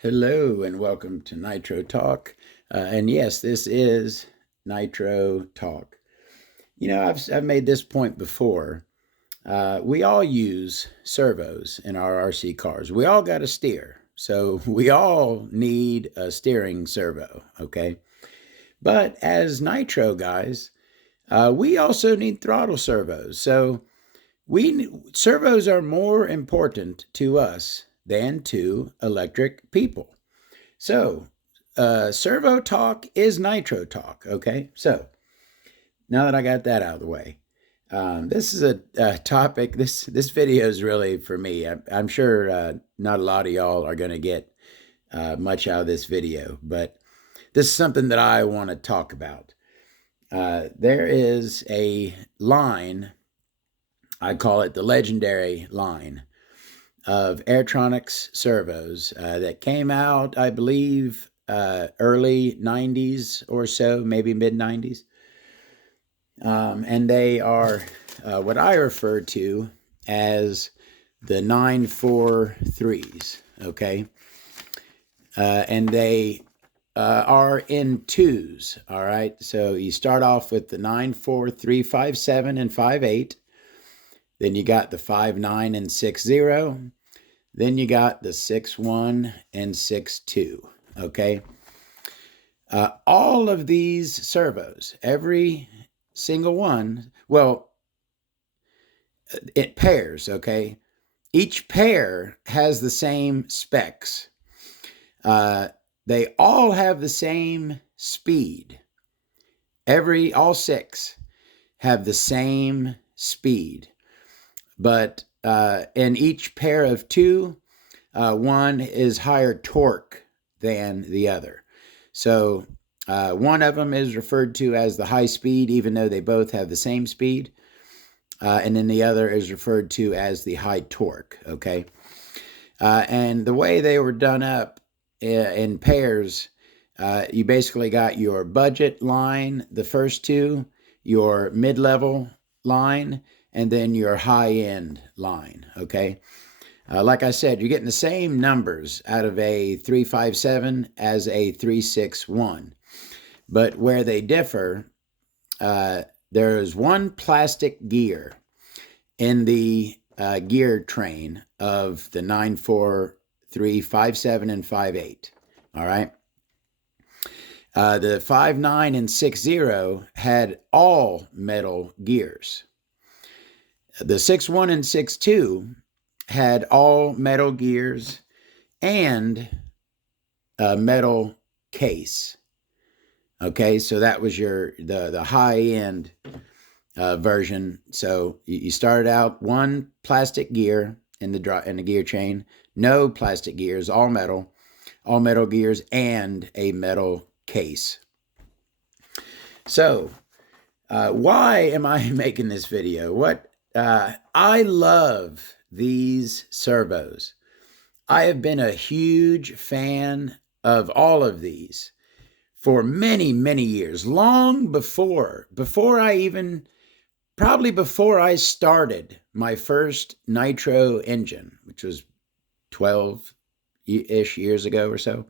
Hello and welcome to Nitro Talk. And yes, this is Nitro Talk. I've made this point before. We all use servos in our RC cars. We all got to steer. So we all need a steering servo, okay? But as Nitro guys, we also need throttle servos. So servos are more important to us than to electric people. So, servo talk is nitro talk. Okay. So, now that I got that out of the way, this is a topic. This video is really for me. I'm sure not a lot of y'all are going to get much out of this video, but this is something that I want to talk about. There is a line, I call it the legendary line, of Airtronics servos that came out, I believe, early 90s or so, maybe mid 90s. And they are what I refer to as the 943's, okay? And they are in twos, all right? So you start off with the 943, 57, and 58. Then you got the 59 and 60. Then you got the 6-1 and 6-2, okay? All of these servos, every single one, well, it pairs, okay? Each pair has the same specs. They all have the same speed. All six have the same speed. But in each pair of two, one is higher torque than the other. So one of them is referred to as the high speed, even though they both have the same speed. And then the other is referred to as the high torque, okay? And the way they were done up in pairs, you basically got your budget line, the first two, your mid-level line, and then your high-end line, okay? Like I said, you're getting the same numbers out of a 357 as a 361. But where they differ, there is one plastic gear in the gear train of the 943, 57, and 58, all right? The 59 and 60 had all metal gears. The 6-1 and 6-2 had all metal gears and a metal case. Okay, so that was the high end version. So you started out one plastic gear in the gear chain, no plastic gears, all metal gears, and a metal case. So why am I making this video? I love these servos. I have been a huge fan of all of these for many, many years, long before I started my first Nitro engine, which was 12-ish years ago or so.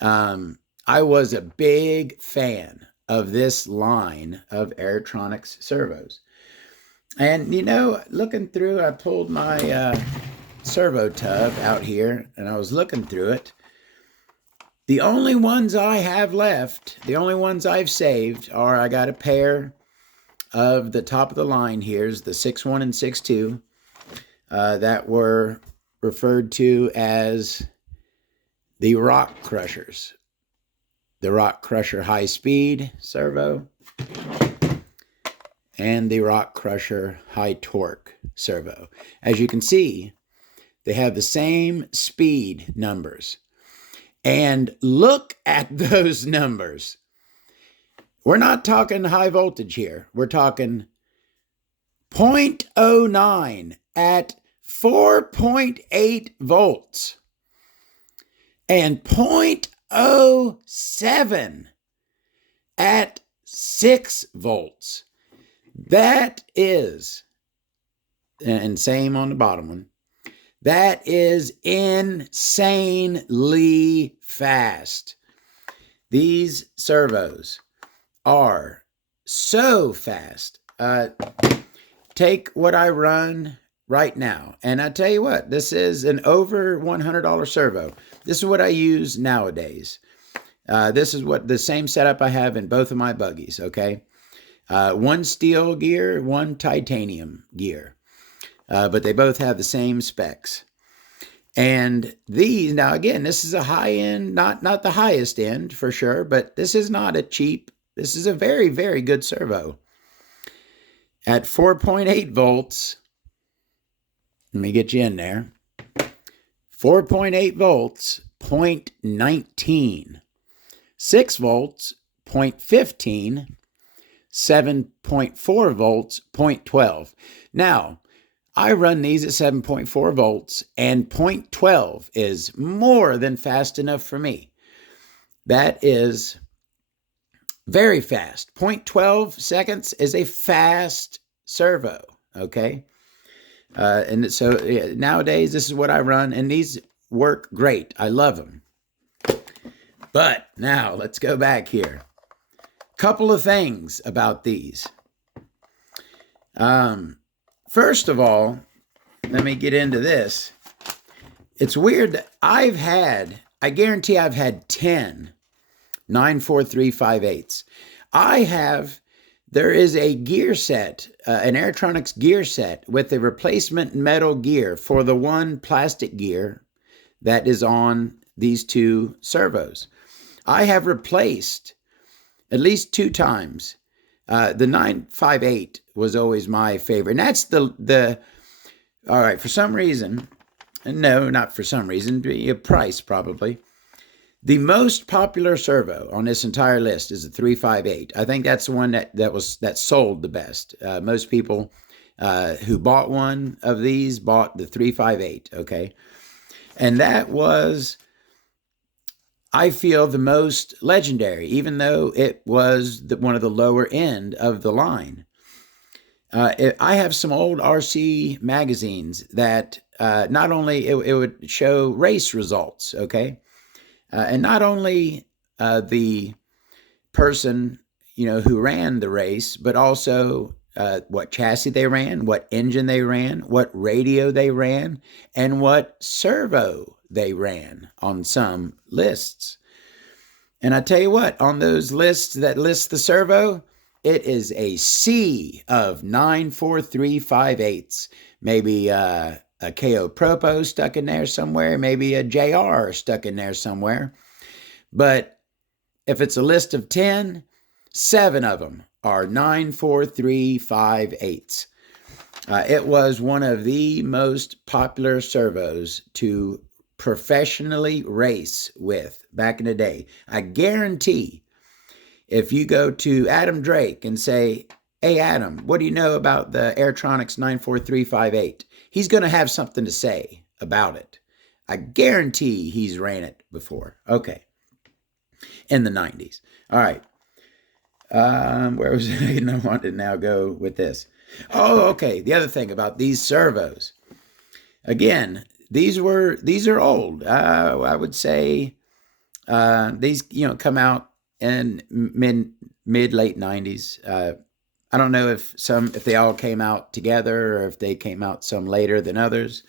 I was a big fan of this line of Airtronics servos. And, looking through, I pulled my servo tub out here, and I was looking through it. The only ones I have left, the only ones I've saved, are I got a pair of the top of the line here's the 6-1 and 6-2 that were referred to as the Rock Crushers. The Rock Crusher High Speed servo and the Rock Crusher High Torque servo. As you can see, they have the same speed numbers. And look at those numbers. We're not talking high voltage here. We're talking 0.09 at 4.8 volts and 0.07 at 6 volts. That is, and same on the bottom one, That is insanely fast. These servos are so fast. Take what I run right now, and I tell you what, this is an over $100 servo. This is what I use nowadays. This is what the same setup I have in both of my buggies, okay? One steel gear, one titanium gear. But they both have the same specs. And these, now again, this is a high end, not the highest end for sure, but this is not a cheap, this is a very, very good servo. At 4.8 volts, let me get you in there. 4.8 volts, 0.19. 6 volts, 0.15. 7.4 volts, 0.12. Now, I run these at 7.4 volts, and 0.12 is more than fast enough for me. That is very fast. 0.12 seconds is a fast servo, okay? And so nowadays, this is what I run, and these work great. I love them. But now, let's go back here. Couple of things about these. First of all, let me get into this. It's weird that I guarantee I've had 10 94358s. There is a gear set, an Airtronics gear set with a replacement metal gear for the one plastic gear that is on these two servos. I have replaced at least 2 times. The 958 was always my favorite. And that's all right, for some reason, no, not for some reason, a price probably. The most popular servo on this entire list is the 358. I think that's the one that sold the best. Most people who bought one of these bought the 358, okay? And that was, I feel, the most legendary, even though it was one of the lower end of the line. I have some old RC magazines that not only it would show race results, okay? And not only the person, who ran the race, but also what chassis they ran, what engine they ran, what radio they ran, and what servo they ran on some lists. And I tell you what, on those lists that list the servo, it is a sea of 94358s. Maybe a KO Propo stuck in there somewhere, maybe a JR stuck in there somewhere. But if it's a list of 10, 7 of them are 94358s. It was one of the most popular servos to professionally race with back in the day. I guarantee if you go to Adam Drake and say, "Hey, Adam, what do you know about the Airtronics 94358?" He's going to have something to say about it. I guarantee he's ran it before. Okay. In the 90s. All right. Where was I want to now go with this? Oh, okay. The other thing about these servos. Again, these are old. I would say these come out in mid late 90s. I don't know if they all came out together or if they came out some later than others.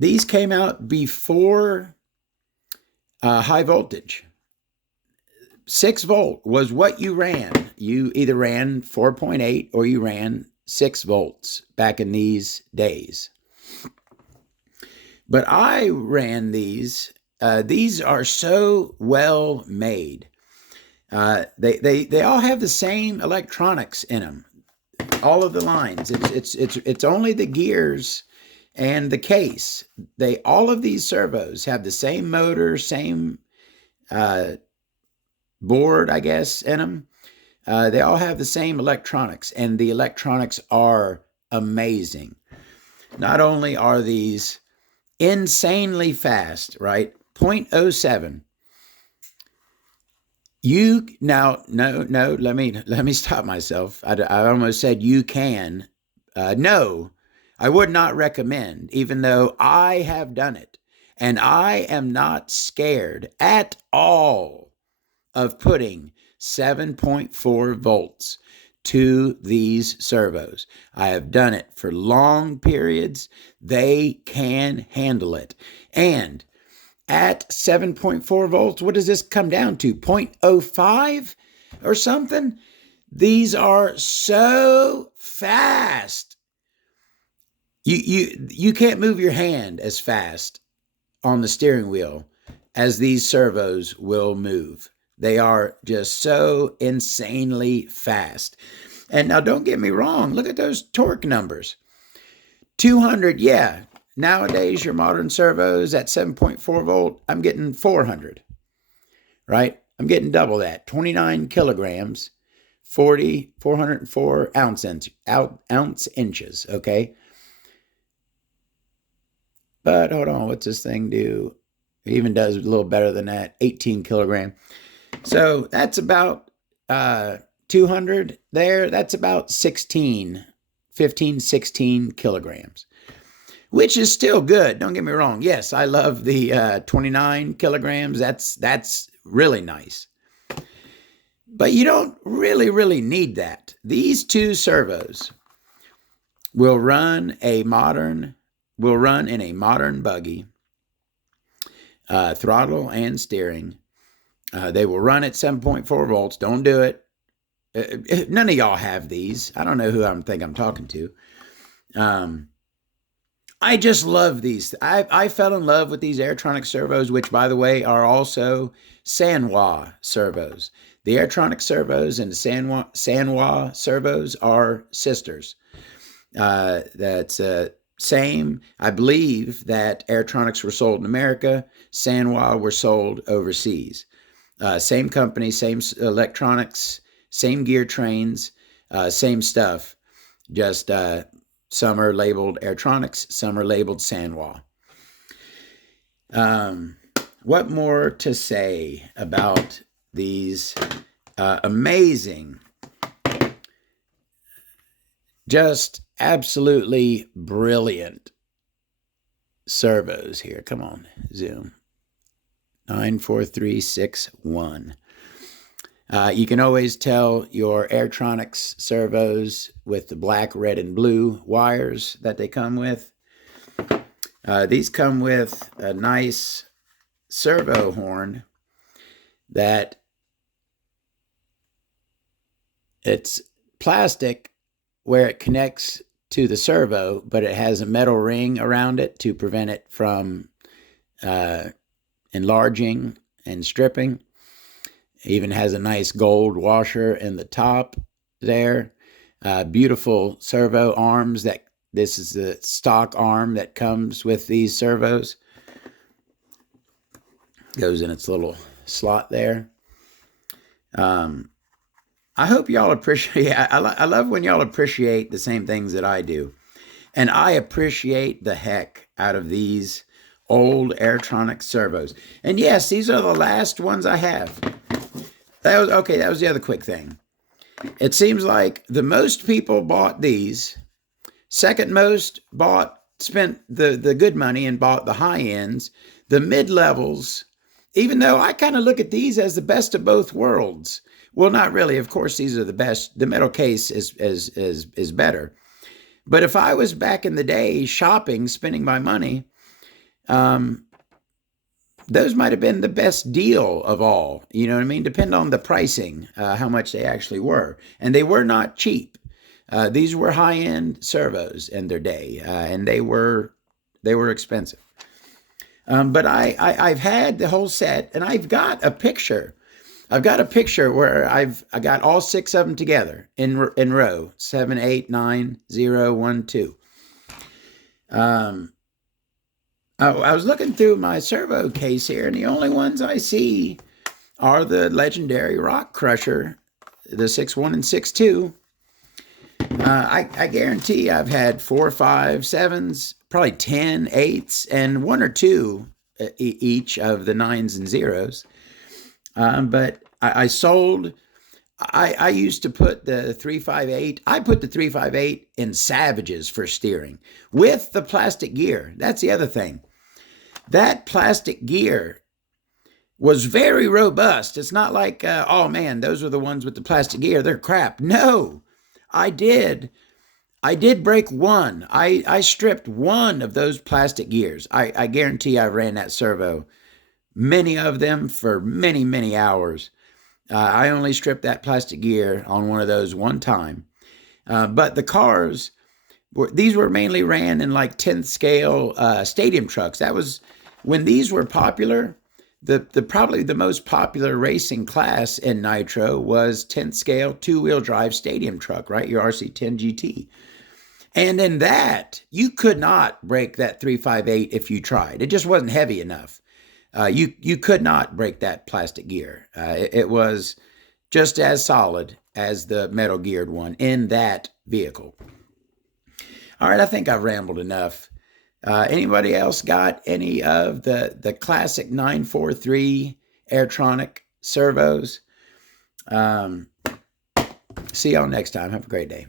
These came out before high voltage. 6 volt was what you ran. You either ran 4.8 or you ran 6 volts back in these days. But I ran these. These are so well made. They all have the same electronics in them. All of the lines. It's only the gears and the case. All of these servos have the same motor, same board, I guess, in them. They all have the same electronics, and the electronics are amazing. Not only are these insanely fast, right? 0.07. Let me stop myself. I almost said you can. No, I would not recommend, even though I have done it. And I am not scared at all of putting 7.4 volts to these servos. I have done it for long periods. They can handle it. And at 7.4 volts, what does this come down to? 0.05 or something? These are so fast. You can't move your hand as fast on the steering wheel as these servos will move. They are just so insanely fast. And now don't get me wrong, look at those torque numbers. 200, yeah. Nowadays, your modern servos at 7.4 volt, I'm getting 400, right? I'm getting double that, 29 kilograms, 404 ounce inches, okay? But hold on, what's this thing do? It even does a little better than that, 18 kilogram. So that's about 200 there. That's about 16 kilograms, which is still good. Don't get me wrong. Yes, I love the 29 kilograms. That's really nice. But you don't really need that. These two servos will run in a modern buggy, throttle and steering. They will run at 7.4 volts. Don't do it. None of y'all have these. I don't know who I think I'm talking to. I just love these. I fell in love with these Airtronics servos, which, by the way, are also Sanwa servos. The Airtronics servos and the Sanwa servos are sisters. That's same. I believe that Airtronics were sold in America. Sanwa were sold overseas. Same company, same electronics, same gear trains, same stuff. Just some are labeled Airtronics, some are labeled Sanwa. What more to say about these amazing, just absolutely brilliant servos here? Come on, zoom. 94361. You can always tell your Airtronics servos with the black, red, and blue wires that they come with. These come with a nice servo horn that it's plastic where it connects to the servo, but it has a metal ring around it to prevent it from enlarging and stripping. It even has a nice gold washer in the top there. Beautiful servo arms. This is the stock arm that comes with these servos. Goes in its little slot there. I hope y'all appreciate. I love when y'all appreciate the same things that I do, and I appreciate the heck out of these old Airtronics servos. And yes, these are the last ones I have. That was the other quick thing. It seems like the most people bought these. Second most spent the good money and bought the high ends. The mid-levels, even though I kind of look at these as the best of both worlds. Well, not really. Of course, these are the best. The metal case is better. But if I was back in the day shopping, spending my money, those might have been the best deal of all. You know what I mean? Depend on the pricing, how much they actually were. And they were not cheap. These were high-end servos in their day, and they were expensive. But I've had the whole set, and I've got a picture. I've got a picture where I got all six of them together in row 7, 8, 9, 0, 1, 2. I was looking through my servo case here, and the only ones I see are the legendary Rock Crusher, the 6.1 and 6.2. I guarantee I've had 4, 5, 7s, probably 10, 8s, and 1 or 2 each of the 9s and 0s. But I sold I used to put the 358, I put the 358 in Savages for steering with the plastic gear. That's the other thing. That plastic gear was very robust. It's not like, oh man, those were the ones with the plastic gear. They're crap. No, I did. I did break one. I stripped one of those plastic gears. I guarantee I ran that servo, many of them for many, many hours. I only stripped that plastic gear on one of those one time. But the cars, these were mainly ran in like 10th scale stadium trucks. That was when these were popular. The probably the most popular racing class in Nitro was 10th scale two-wheel drive stadium truck, right? Your RC10 GT. And in that, you could not break that 358 if you tried. It just wasn't heavy enough. You could not break that plastic gear. It was just as solid as the metal geared one in that vehicle. All right, I think I've rambled enough. Anybody else got any of the classic 943 Airtronic servos? See y'all next time. Have a great day.